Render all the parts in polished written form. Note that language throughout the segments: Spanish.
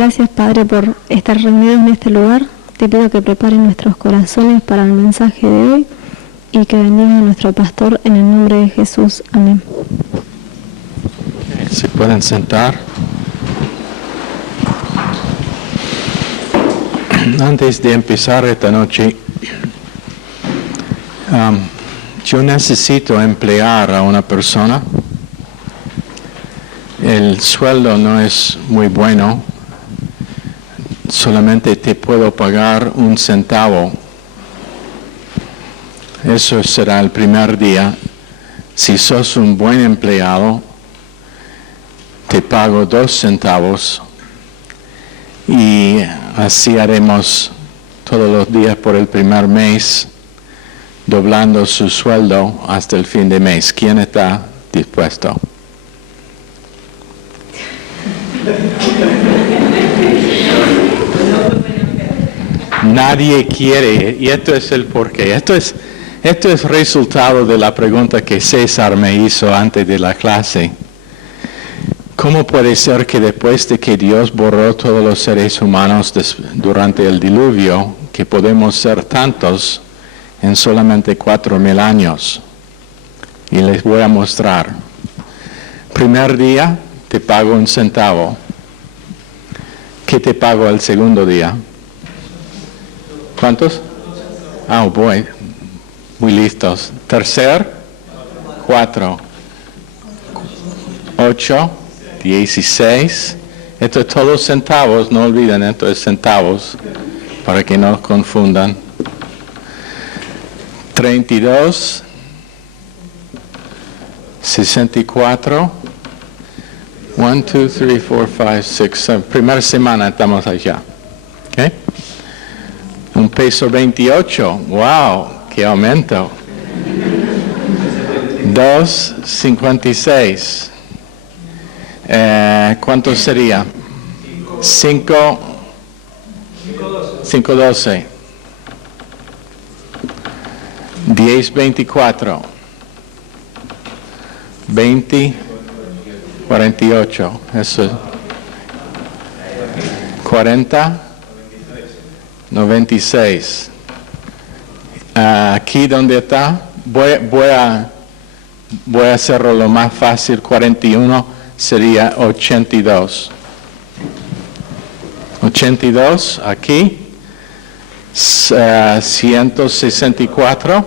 Gracias, Padre, por estar reunidos en este lugar. Te pido que preparen nuestros corazones para el mensaje de hoy y que bendiga a nuestro pastor en el nombre de Jesús. Amén. ¿Se pueden sentar? Antes de empezar esta noche, yo necesito emplear a una persona. El sueldo no es muy bueno. Solamente te puedo pagar 1 centavo. Eso será el primer día. Si sos un buen empleado, te pago 2 centavos. Y así haremos todos los días por el primer mes, doblando su sueldo hasta el fin de mes. ¿Quién está dispuesto? Nadie quiere, y esto es el porqué. Esto es resultado de la pregunta que César me hizo antes de la clase. ¿Cómo puede ser que después de que Dios borró todos los seres humanos durante el diluvio, que podemos ser tantos en solamente 4,000 años? Y les voy a mostrar. Primer día, te pago 1 centavo. ¿Qué te pago el segundo día? ¿Cuántos? Voy. Muy listos. Tercer, 4. 8, 16. Esto es todos centavos, no olviden, esto es centavos, para que no confundan. 32, 64. 1, 2, 3, 4, 5, 6, 7. Primera semana estamos allá. ¿Okay? Un peso 28. ¡Wow! ¡Qué aumento! 2.56. ¿Cuánto sería? 5.12. 10.24. 20.48. Eso es 40.96. Aquí donde está, voy a hacerlo lo más fácil. 41 sería 82. 82 aquí. 164.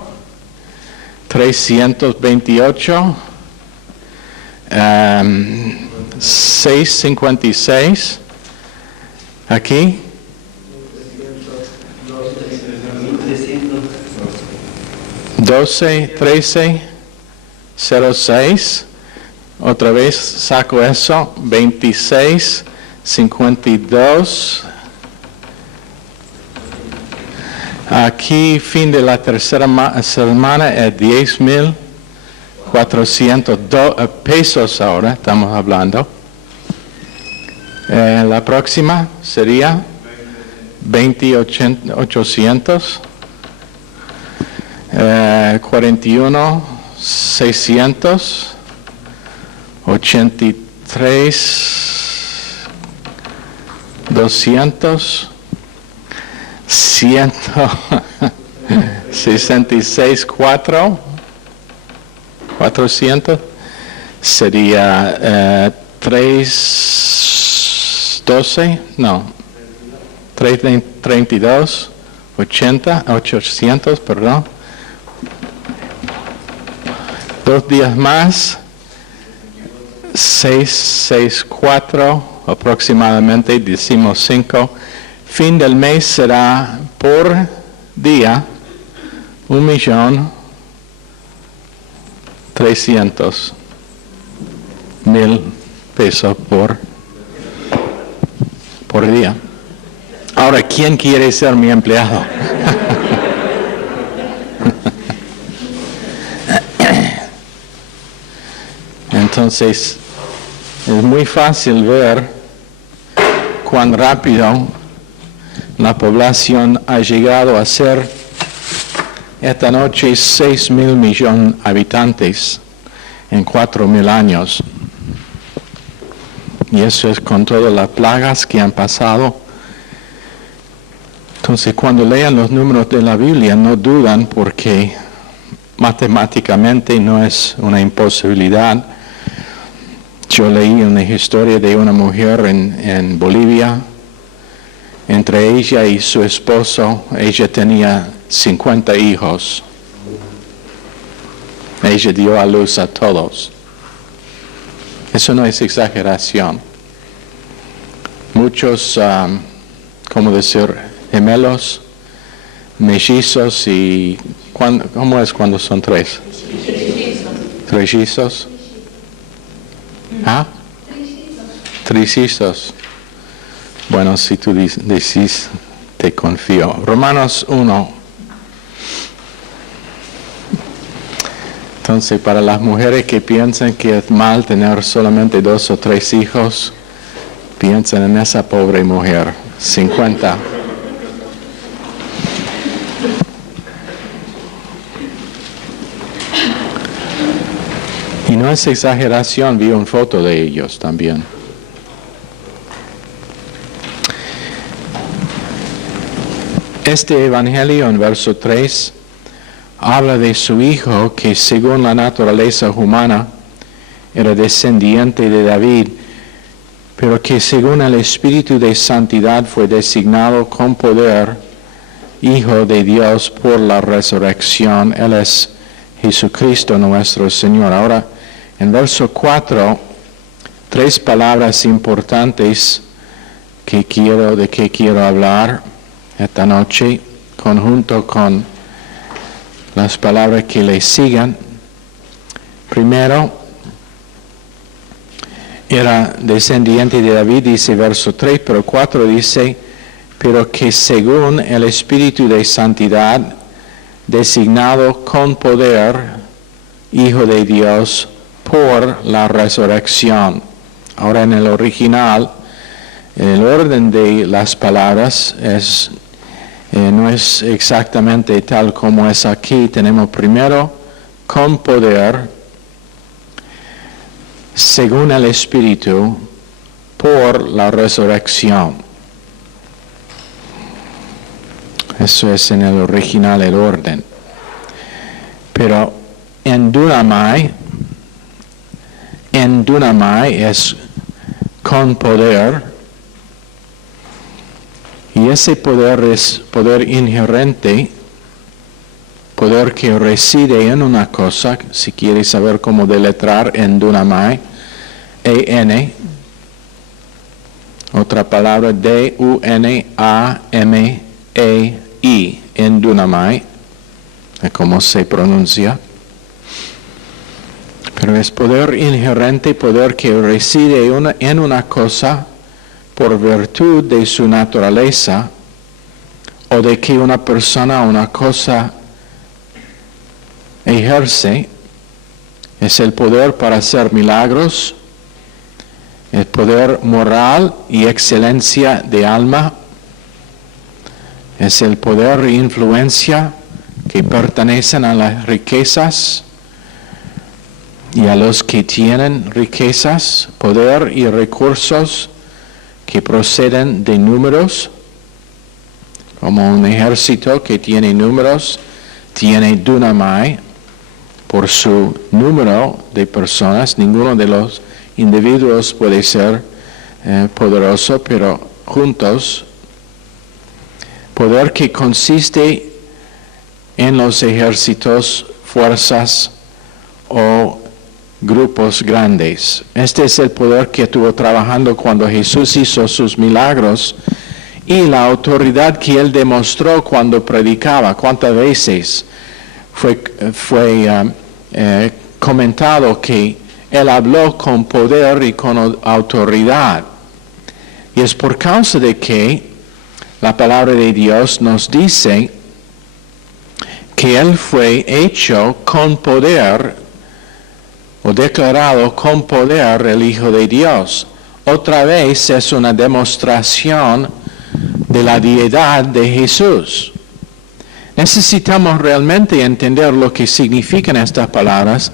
328. 6.56. Aquí. 12, 13, 06. Otra vez saco eso. 26, 52. Aquí, fin de la tercera semana, es 10.400 pesos ahora, estamos hablando. La próxima sería 20.800. 41.600. 83. 200. 166. 400 sería 312, no, 332, 800, perdón. 2 días más, 664 aproximadamente, decimos 5. Fin del mes será por día 1.300.000 pesos por día. Ahora, ¿quién quiere ser mi empleado? Entonces, es muy fácil ver cuán rápido la población ha llegado a ser esta noche 6.000 millones de habitantes en 4.000 años. Y eso es con todas las plagas que han pasado. Entonces, cuando lean los números de la Biblia, no dudan porque matemáticamente no es una imposibilidad. Yo leí una historia de una mujer en Bolivia. Entre ella y su esposo, ella tenía 50 hijos. Ella dio a luz a todos. Eso no es exageración. Muchos, ¿cómo decir? Gemelos, mellizos y... ¿Cómo es cuando son tres? Trillizos. ¿Ah? Trillizos. Bueno, si tú decís, te confío. Romanos 1. Entonces, para las mujeres que piensan que es mal tener solamente 2 o 3 hijos, piensen en esa pobre mujer. 50. Y no es exageración, vi una foto de ellos también. Este evangelio en verso 3 habla de su hijo que según la naturaleza humana era descendiente de David, pero que según el Espíritu de Santidad fue designado con poder Hijo de Dios por la resurrección. Él es Jesucristo nuestro Señor. Ahora, en verso 4, 3 palabras importantes de que quiero hablar esta noche, conjunto con las palabras que le sigan. Primero, era descendiente de David, dice verso 3, pero 4 dice, pero que según el Espíritu de Santidad, designado con poder, Hijo de Dios, por la resurrección. Ahora en el original, el orden de las palabras no es exactamente tal como es aquí. Tenemos primero con poder, según el Espíritu, por la resurrección. Eso es en el original el orden. Pero en dunamai es con poder. Y ese poder es poder inherente, poder que reside en una cosa. Si quieres saber cómo deletrar en dunamai, E-N, otra palabra D-U-N-A-M-E-I, en dunamai, es como se pronuncia. Pero es poder inherente, poder que reside en una cosa, por virtud de su naturaleza, o de que una persona o una cosa ejerce. Es el poder para hacer milagros, el poder moral y excelencia de alma, es el poder e influencia que pertenecen a las riquezas y a los que tienen riquezas, poder y recursos que proceden de números, como un ejército que tiene números, tiene dunamai, por su número de personas. Ninguno de los individuos puede ser poderoso, pero juntos, poder que consiste en los ejércitos, fuerzas o grupos grandes. Este es el poder que estuvo trabajando cuando Jesús hizo sus milagros y la autoridad que él demostró cuando predicaba. ¿Cuántas veces fue comentado que él habló con poder y con autoridad? Y es por causa de que la palabra de Dios nos dice que él fue hecho con poder o declarado con poder el Hijo de Dios. Otra vez es una demostración de la deidad de Jesús. Necesitamos realmente entender lo que significan estas palabras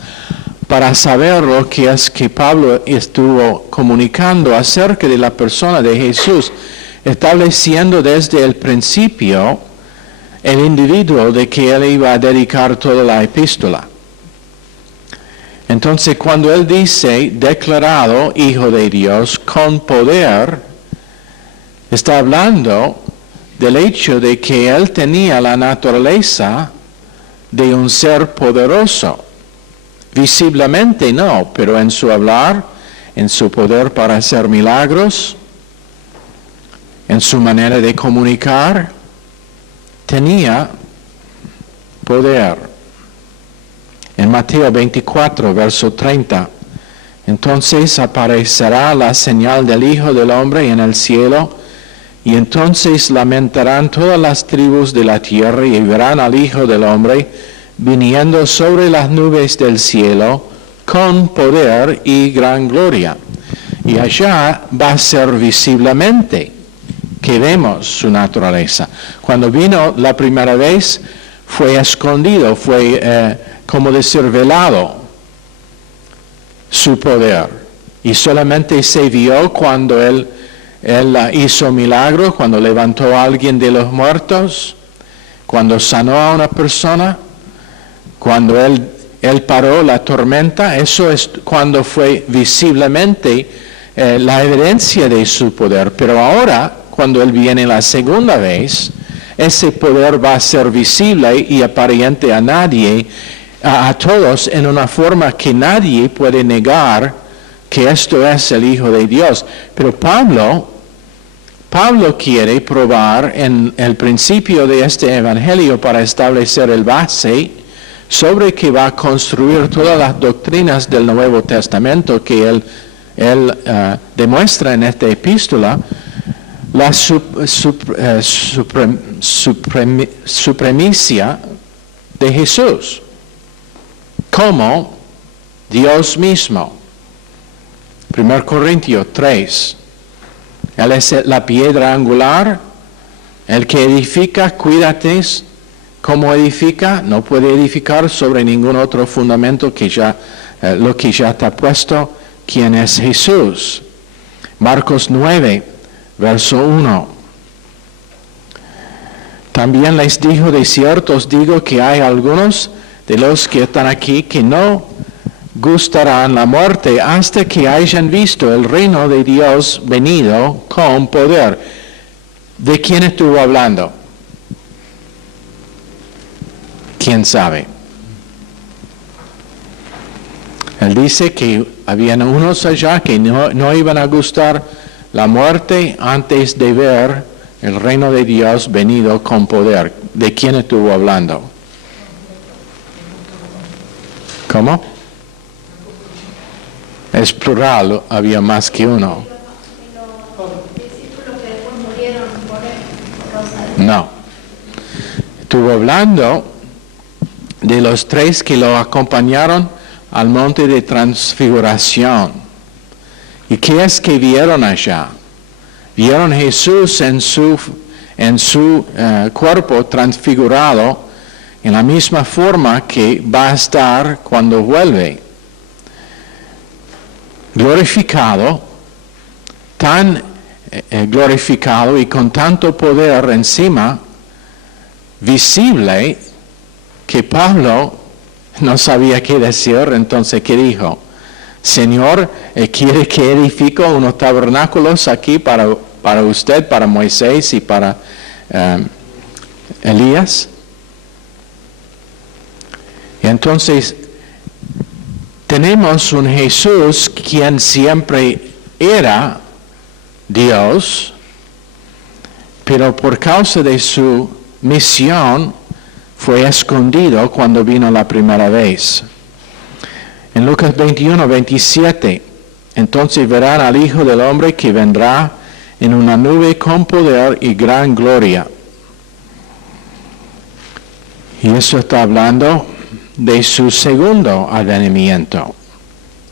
para saber lo que es que Pablo estuvo comunicando acerca de la persona de Jesús, estableciendo desde el principio el individuo de que él iba a dedicar toda la epístola. Entonces, cuando él dice, declarado Hijo de Dios con poder, está hablando del hecho de que él tenía la naturaleza de un ser poderoso. Visiblemente no, pero en su hablar, en su poder para hacer milagros, en su manera de comunicar, tenía poder. En Mateo 24, verso 30, entonces aparecerá la señal del Hijo del Hombre en el cielo, y entonces lamentarán todas las tribus de la tierra y verán al Hijo del Hombre viniendo sobre las nubes del cielo con poder y gran gloria. Y allá va a ser visiblemente que vemos su naturaleza. Cuando vino la primera vez fue escondido, fue como decir velado su poder. Y solamente se vio cuando él hizo milagros, cuando levantó a alguien de los muertos, cuando sanó a una persona, cuando él paró la tormenta. Eso es cuando fue visiblemente la evidencia de su poder. Pero ahora, cuando él viene la segunda vez, ese poder va a ser visible y aparente a nadie, a todos, en una forma que nadie puede negar que esto es el Hijo de Dios. Pero Pablo quiere probar en el principio de este evangelio, para establecer el base sobre que va a construir todas las doctrinas del Nuevo Testamento que él demuestra en esta epístola, la supremacia de Jesús como Dios mismo. 1 Corintios 3. Él es la piedra angular, el que edifica. Cuídate cómo edifica. No puede edificar sobre ningún otro fundamento que lo que ya está puesto, quien es Jesús. Marcos 9, verso 1. También les dijo: de cierto os digo que hay algunos de los que están aquí que no gustarán la muerte hasta que hayan visto el reino de Dios venido con poder. ¿De quién estuvo hablando? ¿Quién sabe? Él dice que habían unos allá que no iban a gustar la muerte antes de ver el reino de Dios venido con poder. ¿De quién estuvo hablando? ¿Cómo? Es plural, había más que uno. No. Estuvo hablando de los 3 que lo acompañaron al monte de transfiguración. ¿Y qué es que vieron allá? Vieron a Jesús en su cuerpo transfigurado, en la misma forma que va a estar cuando vuelve. Glorificado, tan glorificado y con tanto poder encima, visible, que Pablo no sabía qué decir. Entonces, ¿qué dijo? Señor, ¿quiere que edifique unos tabernáculos aquí para usted, para Moisés y para Elías? Y entonces, tenemos un Jesús quien siempre era Dios, pero por causa de su misión fue escondido cuando vino la primera vez. En Lucas 21, 27, entonces verán al Hijo del Hombre que vendrá en una nube con poder y gran gloria. Y eso está hablando de su segundo advenimiento,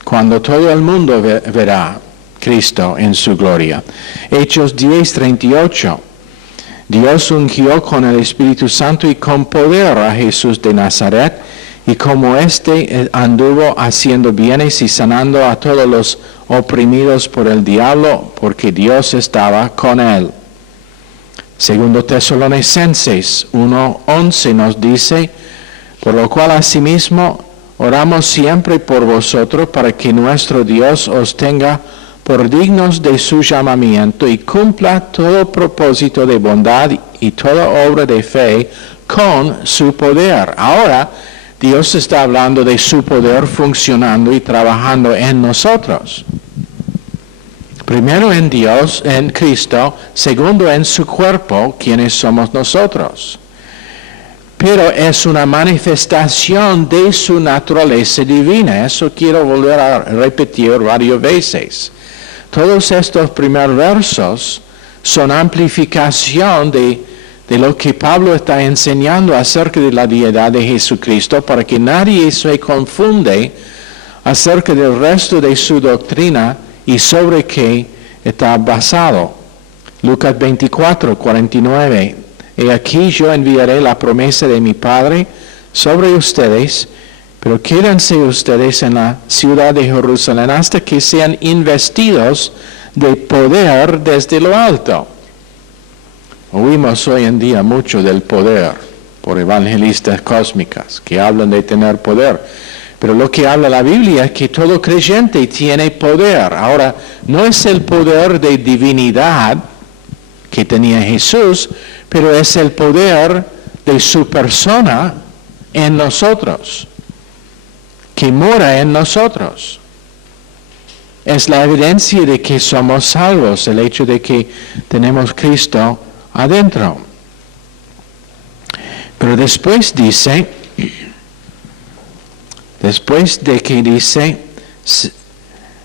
cuando todo el mundo verá Cristo en su gloria. Hechos 10, 38. Dios ungió con el Espíritu Santo y con poder a Jesús de Nazaret, y como éste anduvo haciendo bienes y sanando a todos los oprimidos por el diablo, porque Dios estaba con él. Segundo Tesalonicenses 1:11 nos dice, por lo cual asimismo oramos siempre por vosotros para que nuestro Dios os tenga por dignos de su llamamiento y cumpla todo propósito de bondad y toda obra de fe con su poder. Ahora, Dios está hablando de su poder funcionando y trabajando en nosotros. Primero en Dios, en Cristo, segundo en su cuerpo, quienes somos nosotros. Pero es una manifestación de su naturaleza divina. Eso quiero volver a repetir varias veces. Todos estos primeros versos son amplificación de lo que Pablo está enseñando acerca de la deidad de Jesucristo, para que nadie se confunde acerca del resto de su doctrina y sobre qué está basado. Lucas 24:49. He aquí yo enviaré la promesa de mi Padre sobre ustedes, pero quédense ustedes en la ciudad de Jerusalén hasta que sean investidos de poder desde lo alto. Oímos hoy en día mucho del poder por evangelistas cósmicas que hablan de tener poder. Pero lo que habla la Biblia es que todo creyente tiene poder. Ahora, no es el poder de divinidad que tenía Jesús, pero es el poder de su persona en nosotros, que mora en nosotros. Es la evidencia de que somos salvos, el hecho de que tenemos Cristo adentro. Pero después dice, después de que dice,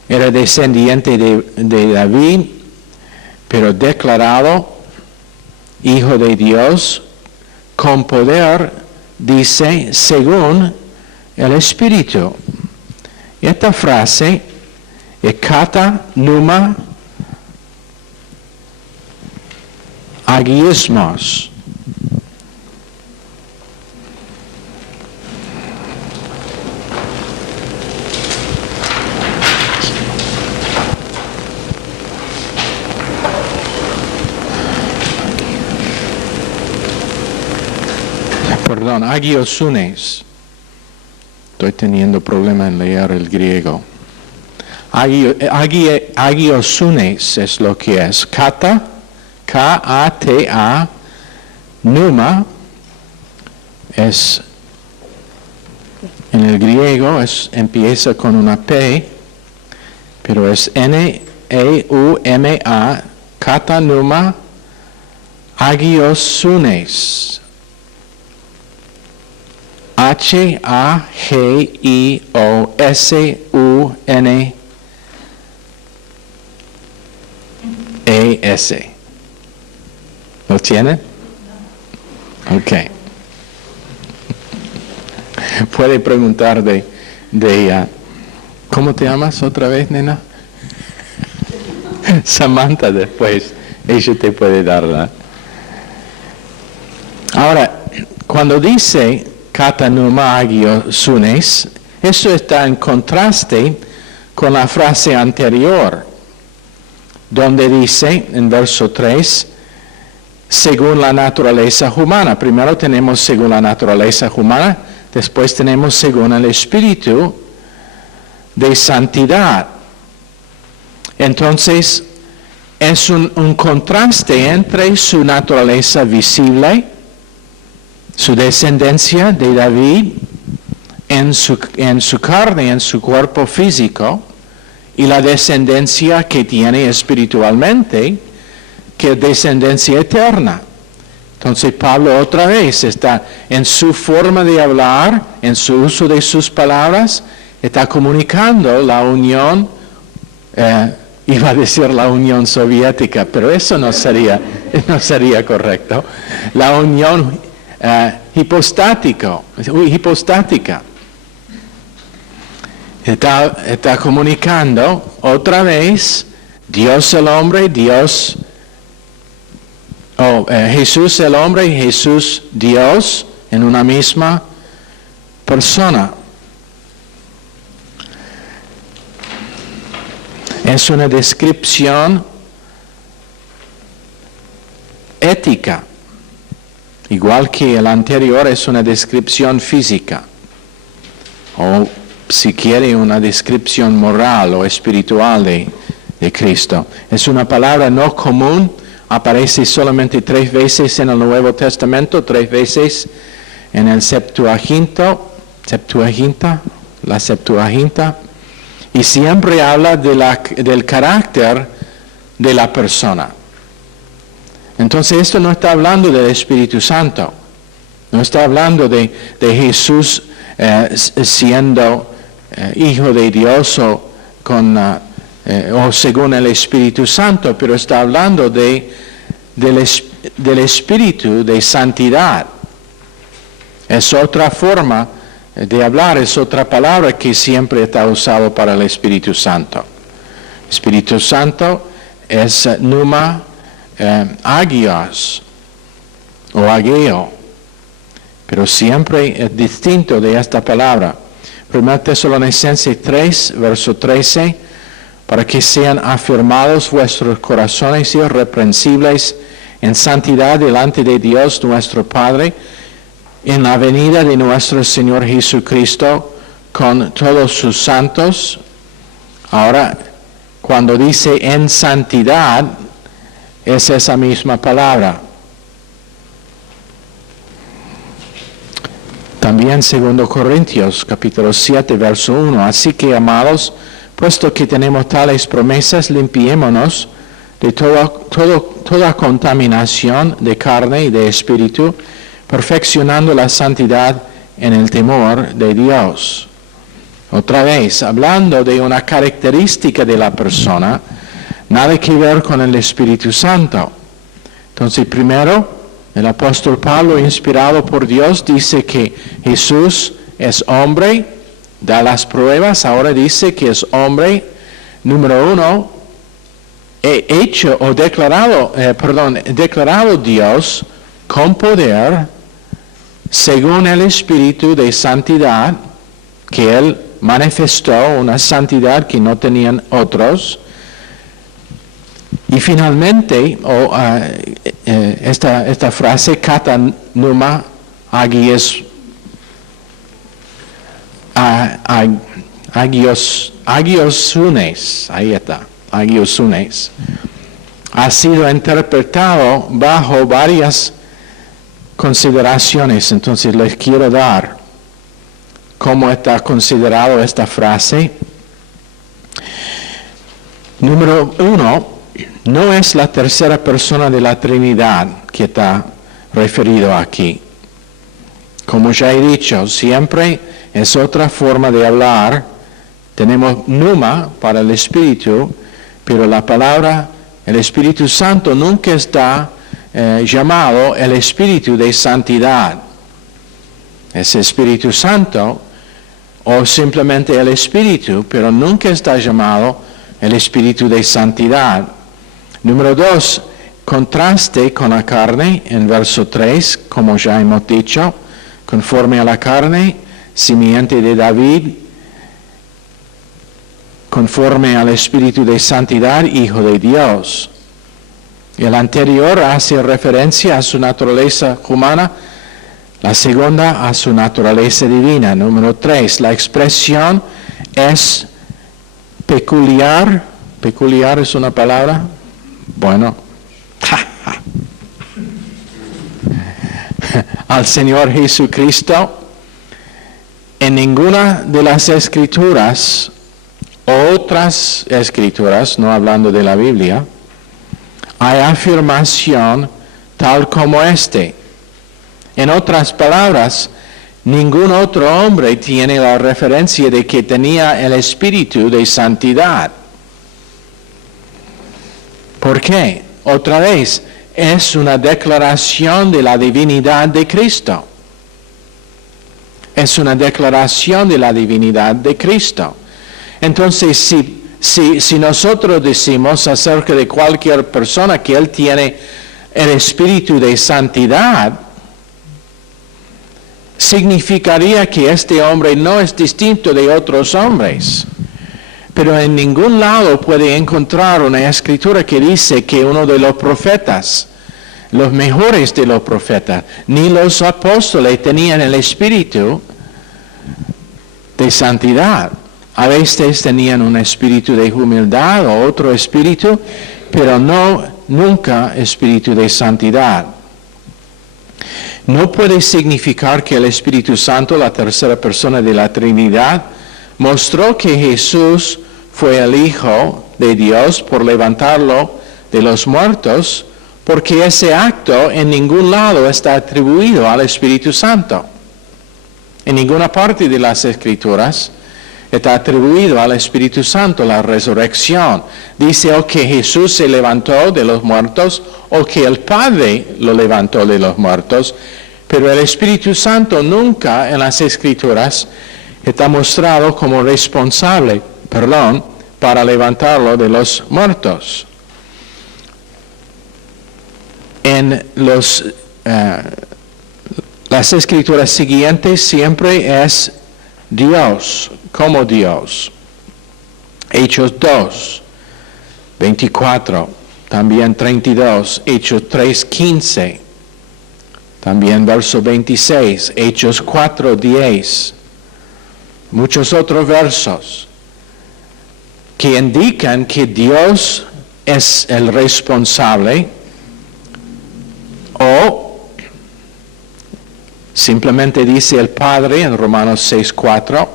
era descendiente de David, pero declarado Hijo de Dios, con poder, dice, según el Espíritu. Esta frase es kata pneuma agiismos. Perdón, agiosunes. Estoy teniendo problema en leer el griego. Agiosunes es lo que es. Kata, K-A-T-A, pneuma, es, en el griego empieza con una P, pero es N-E-U-M-A, kata pneuma, agiosunes. H-A-G-I-O-S-U-N-E-S. ¿Lo tienen? Ok. Puede preguntar ¿cómo te llamas otra vez, nena? Samantha después. Ella te puede darla. Ahora, cuando dice kata pneuma agiosunes, eso está en contraste con la frase anterior, donde dice en verso 3, según la naturaleza humana. Primero tenemos según la naturaleza humana, después tenemos según el Espíritu de santidad. Entonces, es un contraste entre su naturaleza visible, su descendencia de David en su carne, en su cuerpo físico, y la descendencia que tiene espiritualmente, que es descendencia eterna. Entonces Pablo otra vez está en su forma de hablar, en su uso de sus palabras, está comunicando la unión, iba a decir la Unión Soviética, pero eso no sería correcto, la unión hipostática. Está comunicando otra vez Dios el hombre, Jesús el hombre y Jesús Dios en una misma persona. Es una descripción ética, igual que el anterior es una descripción física, o si quiere una descripción moral o espiritual de Cristo. Es una palabra no común, aparece solamente 3 veces en el Nuevo Testamento, 3 veces en el la Septuaginta, y siempre habla del carácter de la persona. Entonces esto no está hablando del Espíritu Santo, no está hablando de Jesús siendo hijo de Dios o según el Espíritu Santo, pero está hablando del Espíritu de santidad. Es otra forma de hablar, es otra palabra que siempre está usado para el Espíritu Santo. Espíritu Santo es pneuma agios o ageo, pero siempre es distinto de esta palabra. 1 Tesalonicenses 3, verso 13, para que sean afirmados vuestros corazones irreprensibles en santidad delante de Dios nuestro Padre, en la venida de nuestro Señor Jesucristo con todos sus santos. Ahora, cuando dice en santidad, es esa misma palabra. También 2 Corintios, capítulo 7, verso 1. Así que, amados, puesto que tenemos tales promesas, limpiémonos de toda contaminación de carne y de espíritu, perfeccionando la santidad en el temor de Dios. Otra vez, hablando de una característica de la persona, nada que ver con el Espíritu Santo. Entonces, primero, el apóstol Pablo, inspirado por Dios, dice que Jesús es hombre, da las pruebas, ahora dice que es hombre, número 1, declarado Dios con poder, según el Espíritu de santidad, que Él manifestó una santidad que no tenían otros. Y finalmente, esta frase, kata pneuma agiosunes, ahí está, agiosunes, ha sido interpretado bajo varias consideraciones. Entonces les quiero dar cómo está considerado esta frase. Número 1, no es la tercera persona de la Trinidad que está referido aquí. Como ya he dicho, siempre es otra forma de hablar. Tenemos pneuma para el Espíritu, pero la palabra, el Espíritu Santo nunca está llamado el Espíritu de santidad. Es Espíritu Santo o simplemente el Espíritu, pero nunca está llamado el Espíritu de santidad. Número 2, contraste con la carne en verso 3, como ya hemos dicho, conforme a la carne, simiente de David, conforme al Espíritu de santidad, Hijo de Dios. El anterior hace referencia a su naturaleza humana, la segunda a su naturaleza divina. Número 3, la expresión es peculiar. ¿Peculiar es una palabra? Bueno, al Señor Jesucristo. En ninguna de las escrituras, otras escrituras, no hablando de la Biblia, hay afirmación tal como este. En otras palabras, ningún otro hombre tiene la referencia de que tenía el espíritu de santidad. ¿Por qué? Otra vez, es una declaración de la divinidad de Cristo. Es una declaración de la divinidad de Cristo. Entonces, si nosotros decimos acerca de cualquier persona que Él tiene el espíritu de santidad, significaría que este hombre no es distinto de otros hombres. Pero en ningún lado puede encontrar una escritura que dice que uno de los profetas, los mejores de los profetas, ni los apóstoles tenían el espíritu de santidad. A veces tenían un espíritu de humildad o otro espíritu, pero nunca espíritu de santidad. No puede significar que el Espíritu Santo, la tercera persona de la Trinidad, mostró que Jesús fue el Hijo de Dios por levantarlo de los muertos, porque ese acto en ningún lado está atribuido al Espíritu Santo. En ninguna parte de las Escrituras está atribuido al Espíritu Santo la resurrección. Dice o que Jesús se levantó de los muertos o que el Padre lo levantó de los muertos, pero el Espíritu Santo nunca en las Escrituras está mostrado como responsable, para levantarlo de los muertos. En las Escrituras siguientes siempre es Dios, como Dios. Hechos 2, 24, también 32, Hechos 3, 15, también verso 26, Hechos 4, 10, muchos otros versos que indican que Dios es el responsable o simplemente dice el Padre en Romanos 6:4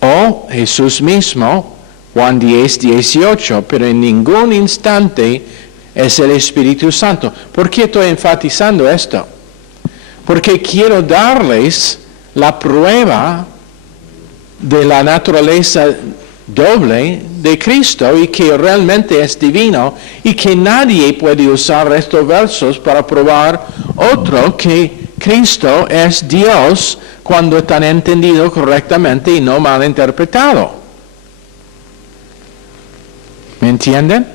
o Jesús mismo, Juan 10:18, pero en ningún instante es el Espíritu Santo. ¿Por qué estoy enfatizando esto? Porque quiero darles la prueba de la naturaleza doble de Cristo y que realmente es divino y que nadie puede usar estos versos para probar otro que Cristo es Dios cuando están entendidos correctamente y no mal interpretado. ¿Me entienden?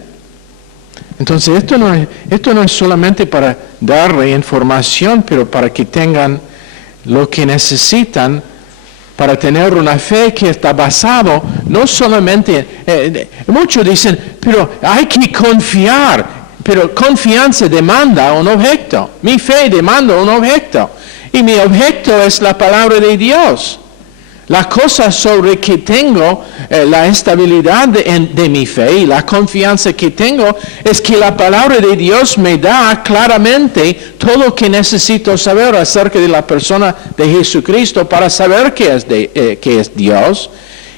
Entonces esto no es solamente para darle información, pero para que tengan lo que necesitan para tener una fe que está basado no solamente, muchos dicen, pero hay que confiar, pero confianza demanda un objeto, mi fe demanda un objeto, y mi objeto es la palabra de Dios. La cosa sobre que tengo, la estabilidad de mi fe y la confianza que tengo es que la palabra de Dios me da claramente todo lo que necesito saber acerca de la persona de Jesucristo para saber que es Dios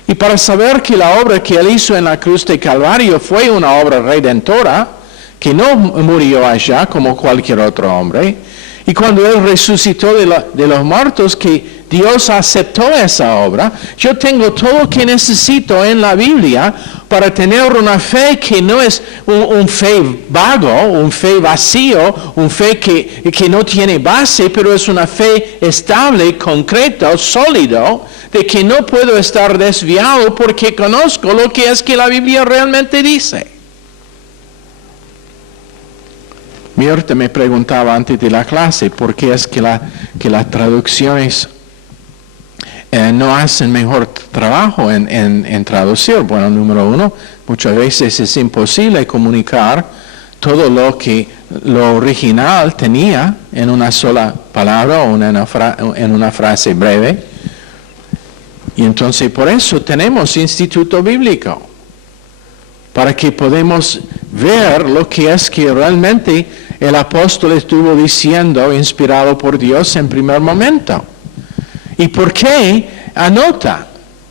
y para saber que la obra que Él hizo en la cruz de Calvario fue una obra redentora, que no murió allá como cualquier otro hombre. Y cuando Él resucitó de los muertos, que Dios aceptó esa obra, yo tengo todo lo que necesito en la Biblia para tener una fe que no es un fe vago, un fe vacío, un fe que no tiene base, pero es una fe estable, concreta, sólido, de que no puedo estar desviado porque conozco lo que es que la Biblia realmente dice. Mirta me preguntaba antes de la clase por qué es que las traducciones no hacen mejor trabajo en traducir. Bueno, número uno, muchas veces es imposible comunicar todo lo que lo original tenía en una sola palabra o en una frase breve. Y entonces por eso tenemos Instituto Bíblico, para que podamos ver lo que es que realmente el apóstol estuvo diciendo, inspirado por Dios en primer momento. ¿Y por qué anota?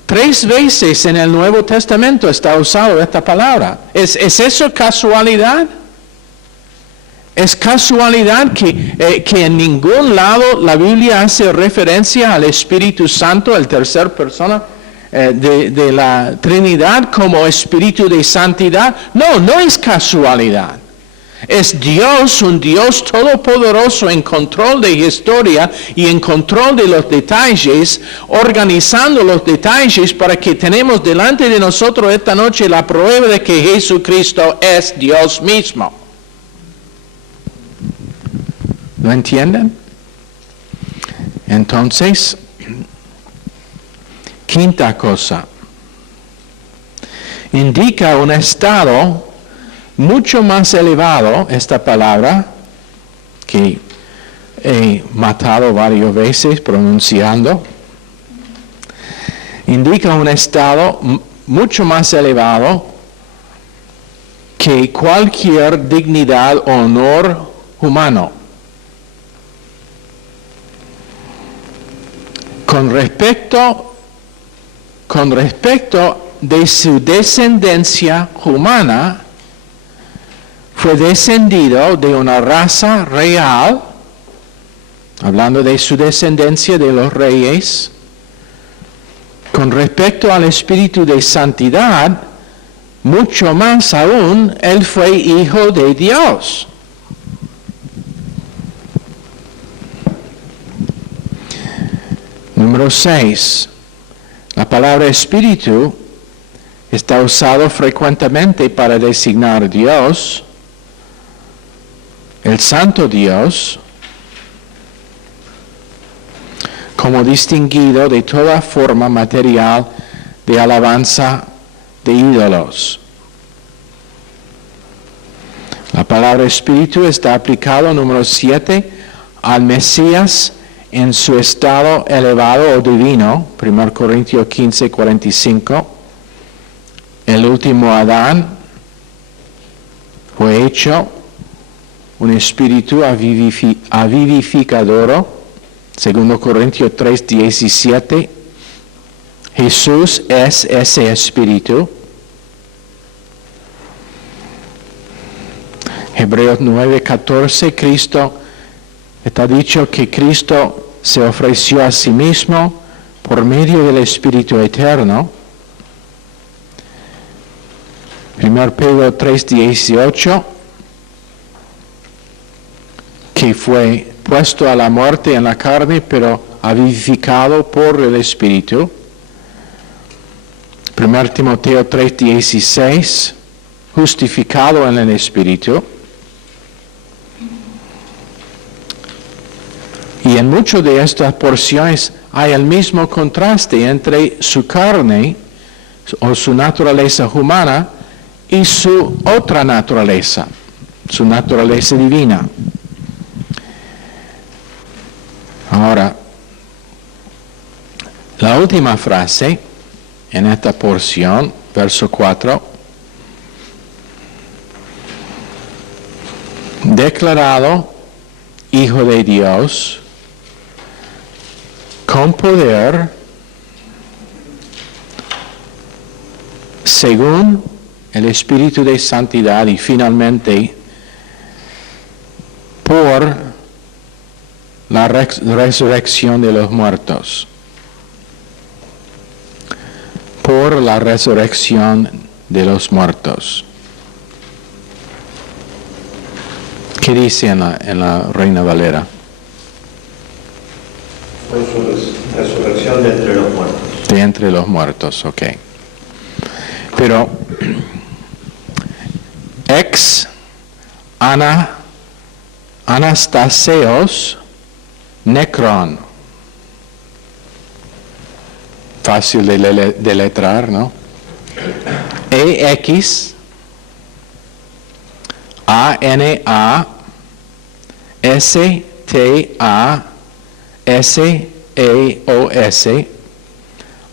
3 veces en el Nuevo Testamento está usado esta palabra. ¿Es eso casualidad? ¿Es casualidad que en ningún lado la Biblia hace referencia al Espíritu Santo, el tercer persona de la Trinidad, como Espíritu de Santidad? No es casualidad. Es Dios, un Dios todopoderoso en control de la historia y en control de los detalles, organizando los detalles para que tenemos delante de nosotros esta noche la prueba de que Jesucristo es Dios mismo. ¿Lo entienden? Entonces, quinta cosa, indica un estado mucho más elevado, esta palabra, que he matado varias veces pronunciando, indica un estado mucho más elevado que cualquier dignidad o honor humano. Con respecto de su descendencia humana, fue descendido de una raza real, hablando de su descendencia de los reyes. Con respecto al espíritu de santidad, mucho más aún, él fue hijo de Dios. Número 6. La palabra espíritu está usado frecuentemente para designar a Dios, el Santo Dios, como distinguido de toda forma material de alabanza de ídolos. La palabra espíritu está aplicado, número 7, al Mesías en su estado elevado o divino, 1 Corintios 15, 45. El último Adán fue hecho un espíritu avivificador, 2 Corintios 3, 17. Jesús es ese espíritu. Hebreos 9, 14, Cristo, está dicho que Cristo se ofreció a sí mismo por medio del Espíritu Eterno. 1 Pedro 3, 18, que fue puesto a la muerte en la carne, pero vivificado por el Espíritu. 1 Timoteo 3, 16, justificado en el Espíritu. Y en muchas de estas porciones hay el mismo contraste entre su carne o su naturaleza humana y su otra naturaleza, su naturaleza divina. Ahora, la última frase en esta porción, verso 4, declarado Hijo de Dios, con poder, según el Espíritu de Santidad, y finalmente por la resurrección de los muertos. Por la resurrección de los muertos. ¿Qué dice en la Reina Valera? Fue su resurrección de entre los muertos. De entre los muertos, ok. Pero, Anastaseos necron. Fácil de letrar, ¿no? EXANASTASEOS,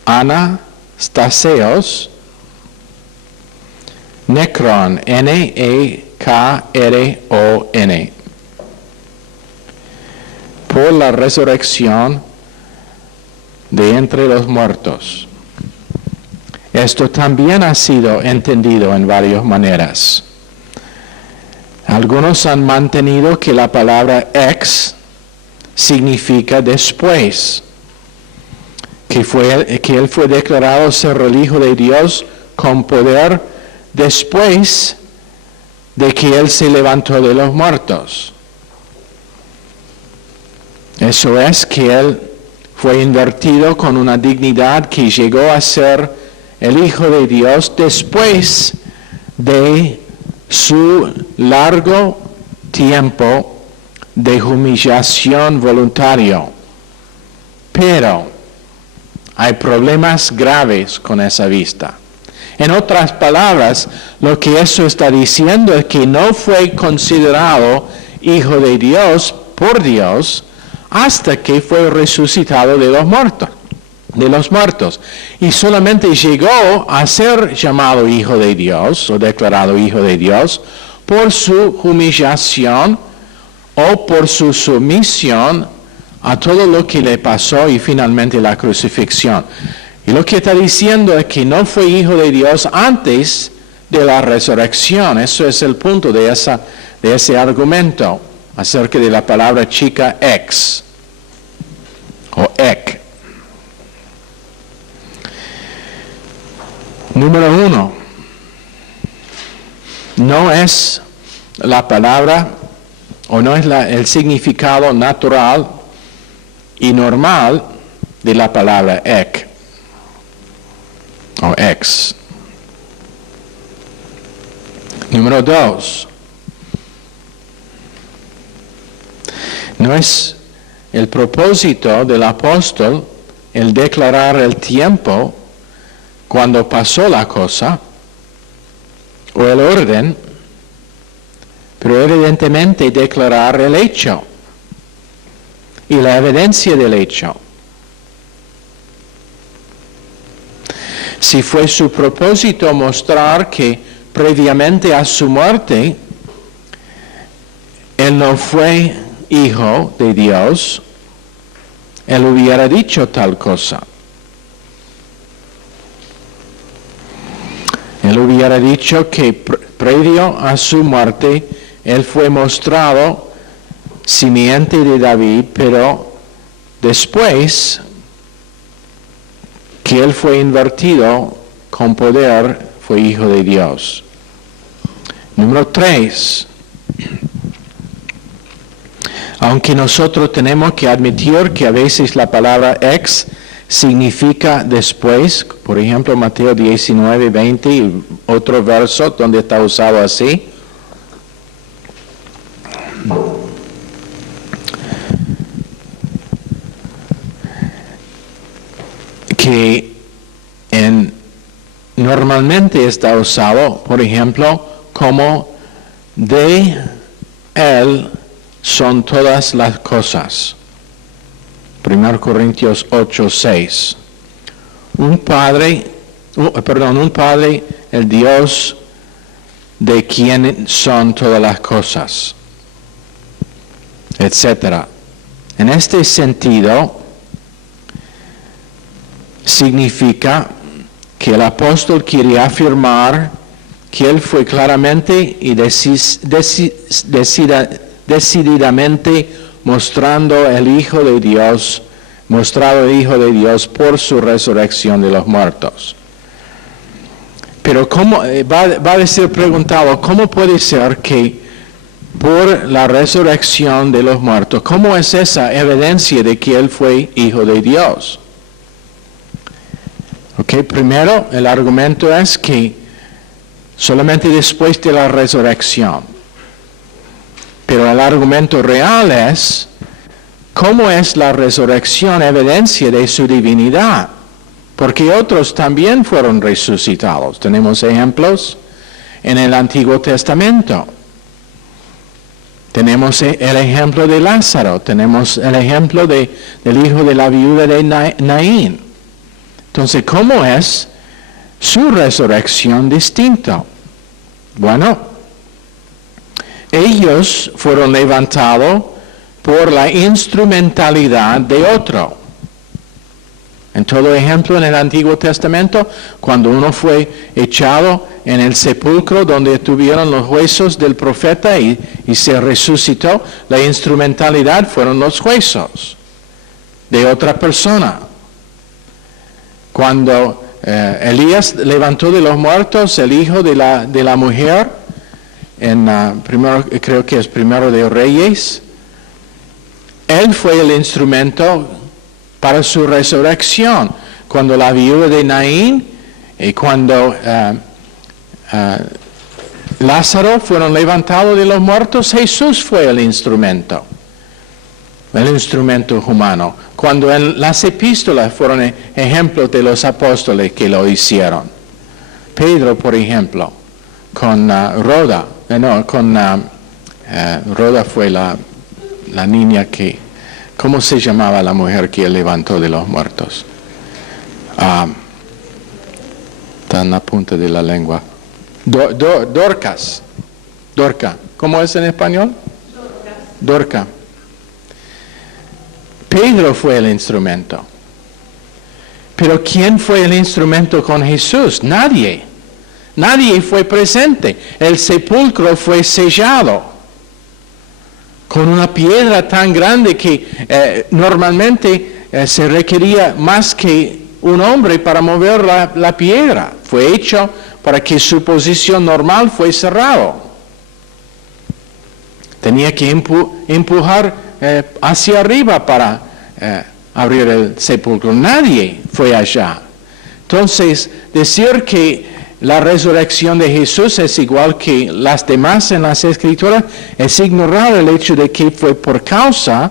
Anastaseos necron, NEKRON, por la resurrección de entre los muertos. Esto también ha sido entendido en varias maneras. Algunos han mantenido que la palabra ex significa después, que él fue declarado ser el Hijo de Dios con poder después de que él se levantó de los muertos. Eso es, que él fue invertido con una dignidad que llegó a ser el Hijo de Dios después de su largo tiempo de humillación voluntario. Pero hay problemas graves con esa vista. En otras palabras, lo que eso está diciendo es que no fue considerado hijo de Dios por Dios hasta que fue resucitado de los muertos. Y solamente llegó a ser llamado hijo de Dios o declarado hijo de Dios por su humillación o por su sumisión a todo lo que le pasó y finalmente la crucifixión. Y lo que está diciendo es que no fue hijo de Dios antes de la resurrección. Eso es el punto de ese argumento acerca de la palabra chica ex o ek. Número 1. No es la palabra o no es el significado natural y normal de la palabra ek o ex. Número 2. No es el propósito del apóstol el declarar el tiempo cuando pasó la cosa o el orden, pero evidentemente declarar el hecho y la evidencia del hecho. Si fue su propósito mostrar que previamente a su muerte él no fue hijo de Dios, él hubiera dicho tal cosa. Él hubiera dicho que previo a su muerte él fue mostrado simiente de David, pero después que él fue invertido con poder, fue hijo de Dios. Número 3. Aunque nosotros tenemos que admitir que a veces la palabra ex significa después, por ejemplo Mateo 19, 20 y otro verso donde está usado así. Que normalmente está usado, por ejemplo, como de él son todas las cosas. 1 Corintios 8, 6. Un padre, el Dios de quien son todas las cosas, etc. En este sentido, significa que el apóstol quiere afirmar que él fue claramente y decididamente mostrado el Hijo de Dios por su resurrección de los muertos. Pero ¿cómo, va a ser preguntado, ¿cómo puede ser que por la resurrección de los muertos, cómo es esa evidencia de que él fue Hijo de Dios? Primero, el argumento es que solamente después de la resurrección. Pero el argumento real es, ¿cómo es la resurrección evidencia de su divinidad? Porque otros también fueron resucitados. Tenemos ejemplos en el Antiguo Testamento. Tenemos el ejemplo de Lázaro, tenemos el ejemplo del hijo de la viuda de Naín. Entonces, ¿cómo es su resurrección distinta? Bueno, ellos fueron levantados por la instrumentalidad de otro. En todo ejemplo en el Antiguo Testamento, cuando uno fue echado en el sepulcro donde estuvieron los huesos del profeta y se resucitó, la instrumentalidad fueron los huesos de otra persona. Cuando Elías levantó de los muertos el hijo de la mujer, creo que es Primero de Reyes, él fue el instrumento para su resurrección. Cuando la viuda de Naín y cuando Lázaro fueron levantados de los muertos, Jesús fue el instrumento. el instrumento humano, cuando en las epístolas fueron ejemplos de los apóstoles que lo hicieron. Pedro, por ejemplo, con Rhoda, Rhoda fue la niña que, ¿cómo se llamaba la mujer que él levantó de los muertos? Está en la punta de la lengua. Dorcas. Dorca. ¿Cómo es en español? Dorca. Pedro fue el instrumento. Pero ¿quién fue el instrumento con Jesús? Nadie. Nadie fue presente. El sepulcro fue sellado con una piedra tan grande que normalmente se requería más que un hombre para mover la piedra. Fue hecho para que su posición normal fue cerrado. Tenía que empujar hacia arriba para abrir el sepulcro. Nadie fue allá. Entonces, decir que la resurrección de Jesús es igual que las demás en las Escrituras es ignorar el hecho de que fue por causa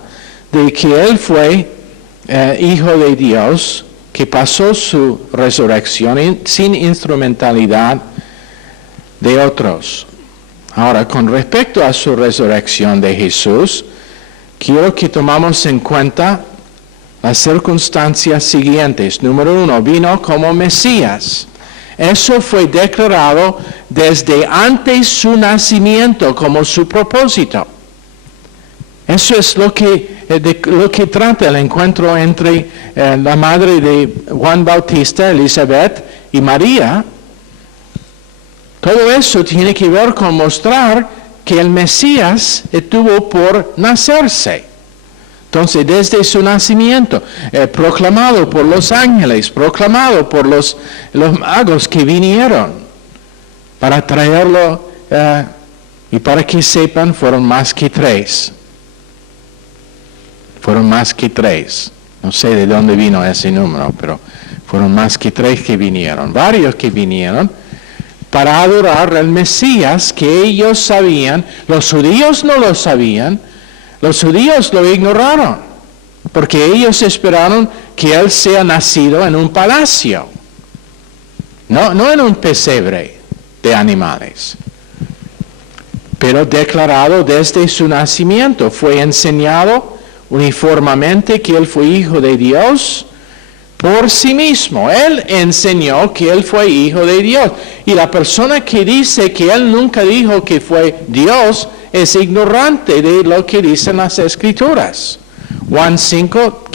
de que Él fue Hijo de Dios, que pasó su resurrección sin instrumentalidad de otros. Ahora, con respecto a su resurrección de Jesús, quiero que tomamos en cuenta las circunstancias siguientes. Número 1, vino como Mesías. Eso fue declarado desde antes su nacimiento como su propósito. Eso es lo que trata el encuentro entre la madre de Juan Bautista, Elizabeth, y María. Todo eso tiene que ver con mostrar que el Mesías estuvo por nacerse. Entonces, desde su nacimiento, proclamado por los ángeles, proclamado por los magos que vinieron para traerlo, y para que sepan, fueron más que 3. Fueron más que 3. No sé de dónde vino ese número, pero fueron más que 3 que vinieron. Varios que vinieron para adorar al Mesías que ellos sabían. Los judíos no lo sabían. Los judíos lo ignoraron, porque ellos esperaron que Él sea nacido en un palacio, no en un pesebre de animales. Pero declarado desde su nacimiento, fue enseñado uniformemente que Él fue Hijo de Dios por sí mismo. Él enseñó que Él fue Hijo de Dios. Y la persona que dice que Él nunca dijo que fue Dios, es ignorante de lo que dicen las Escrituras. Juan 5,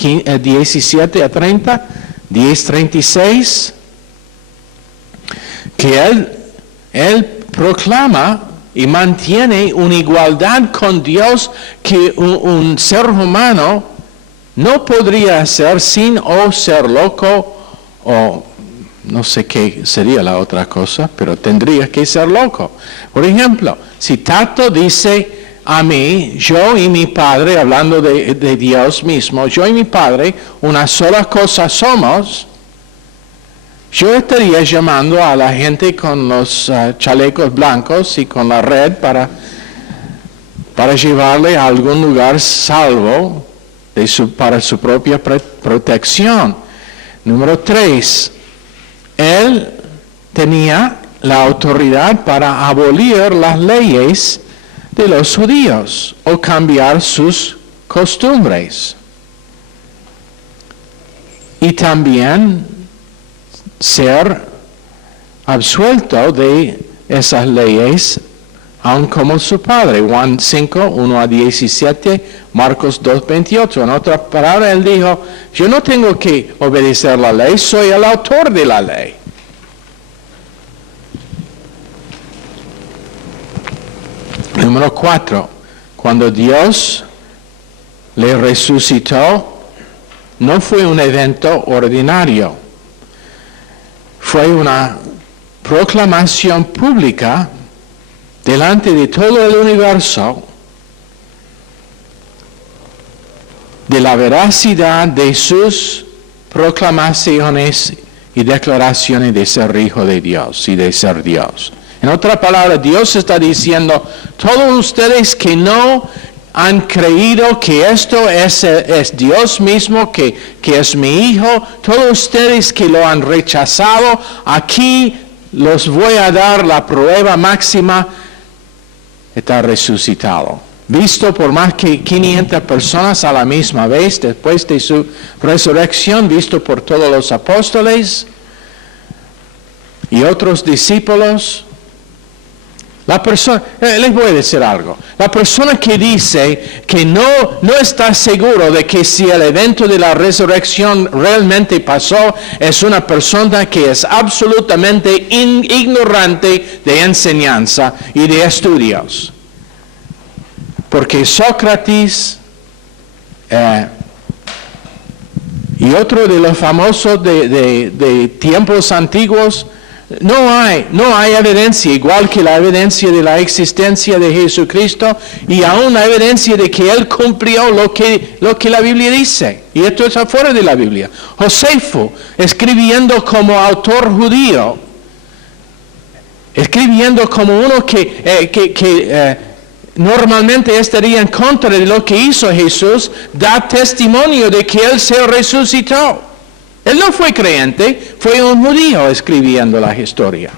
17 a 30, 10:36, que él proclama y mantiene una igualdad con Dios que un ser humano no podría hacer sin o ser loco o no sé qué sería la otra cosa, pero tendría que ser loco. Por ejemplo, si Tato dice a mí, yo y mi Padre, hablando de Dios mismo, yo y mi Padre, una sola cosa somos, yo estaría llamando a la gente con los chalecos blancos y con la red para llevarle a algún lugar salvo para su propia protección. Número 3. Él tenía la autoridad para abolir las leyes de los judíos o cambiar sus costumbres. Y también ser absuelto de esas leyes, aun como su Padre. Juan 5, 1 a 17, Marcos 2, 28. En otra palabra, Él dijo, yo no tengo que obedecer la ley, soy el autor de la ley. Número 4, cuando Dios le resucitó, no fue un evento ordinario, fue una proclamación pública delante de todo el universo de la veracidad de sus proclamaciones y declaraciones de ser Hijo de Dios y de ser Dios. En otra palabra, Dios está diciendo, todos ustedes que no han creído que esto es Dios mismo, que es mi Hijo, todos ustedes que lo han rechazado, aquí los voy a dar la prueba máxima, está resucitado. Visto por más que 500 personas a la misma vez, después de su resurrección, visto por todos los apóstoles y otros discípulos. La persona, les voy a decir algo, la persona que dice que no está seguro de que si el evento de la resurrección realmente pasó, es una persona que es absolutamente ignorante de enseñanza y de estudios. Porque Sócrates y otro de los famosos de tiempos antiguos, no hay evidencia, igual que la evidencia de la existencia de Jesucristo, y aún la evidencia de que Él cumplió lo que la Biblia dice. Y esto es afuera de la Biblia. Josefo, escribiendo como autor judío, escribiendo como uno que normalmente estaría en contra de lo que hizo Jesús, da testimonio de que Él se resucitó. Él no fue creyente, fue un judío escribiendo la historia.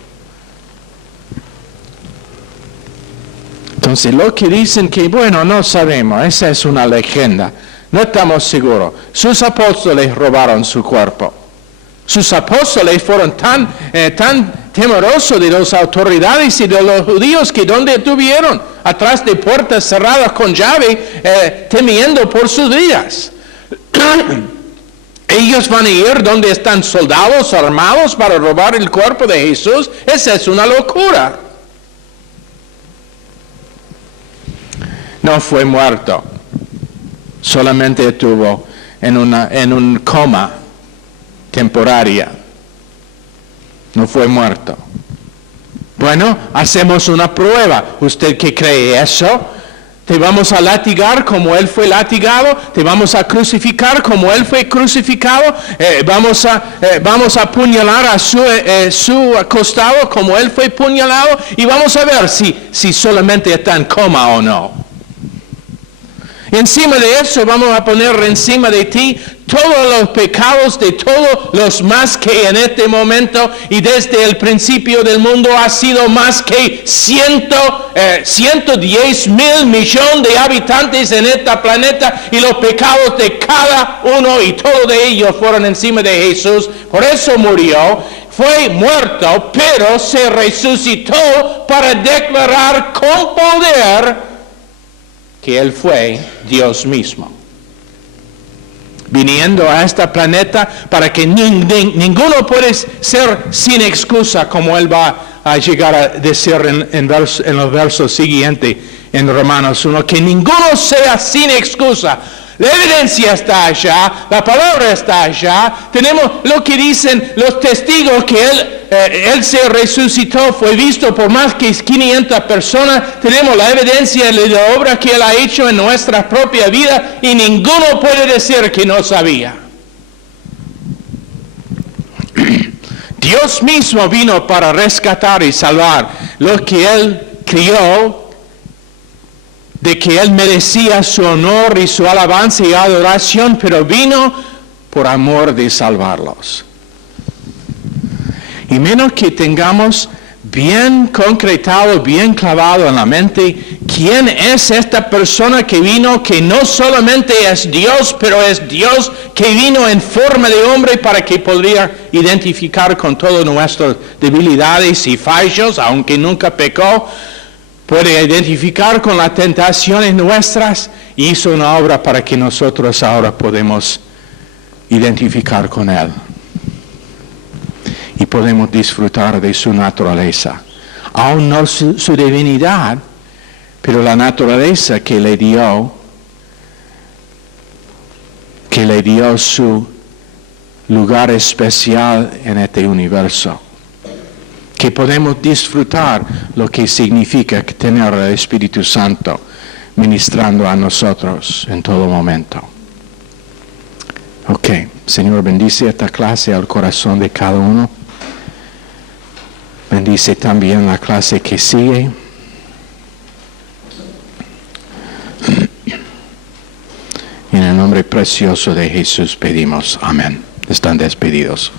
Entonces, lo que dicen que, bueno, no sabemos, esa es una leyenda, no estamos seguros. Sus apóstoles robaron su cuerpo. Sus apóstoles fueron tan temerosos de las autoridades y de los judíos que donde estuvieron, atrás de puertas cerradas con llave, temiendo por sus vidas. Ellos van a ir donde están soldados armados para robar el cuerpo de Jesús. Esa es una locura. No fue muerto. Solamente estuvo en un coma temporaria. No fue muerto. Bueno, hacemos una prueba. ¿Usted que cree eso? Te vamos a latigar como Él fue latigado, te vamos a crucificar como Él fue crucificado, vamos a apuñalar a su costado como Él fue apuñalado, y vamos a ver si solamente está en coma o no. Encima de eso vamos a poner encima de ti todos los pecados de todos los más que en este momento y desde el principio del mundo ha sido más que 110 mil millones de habitantes en este planeta, y los pecados de cada uno y todos de ellos fueron encima de Jesús. Por eso murió, fue muerto, pero se resucitó para declarar con poder que Él fue Dios mismo, viniendo a este planeta para que ninguno puede ser sin excusa, como Él va a llegar a decir en los versos siguientes en Romanos 1, que ninguno sea sin excusa. La evidencia está allá, la palabra está allá, tenemos lo que dicen los testigos que Él se resucitó, fue visto por más que 500 personas, tenemos la evidencia de la obra que Él ha hecho en nuestra propia vida, y ninguno puede decir que no sabía. Dios mismo vino para rescatar y salvar lo que Él crió, de que Él merecía su honor y su alabanza y adoración, pero vino por amor de salvarlos. Y menos que tengamos bien concretado, bien clavado en la mente, quién es esta persona que vino, que no solamente es Dios, pero es Dios que vino en forma de hombre para que podría identificar con todas nuestras debilidades y fallos, aunque nunca pecó. Puede identificar con las tentaciones nuestras, y hizo una obra para que nosotros ahora podemos identificar con Él. Y podemos disfrutar de su naturaleza. Aún no su divinidad, pero la naturaleza que le dio su lugar especial en este universo. Que podemos disfrutar lo que significa tener el Espíritu Santo ministrando a nosotros en todo momento. Ok, Señor, bendice esta clase al corazón de cada uno. Bendice también la clase que sigue. nombre precioso de Jesús pedimos. Amén. Están despedidos.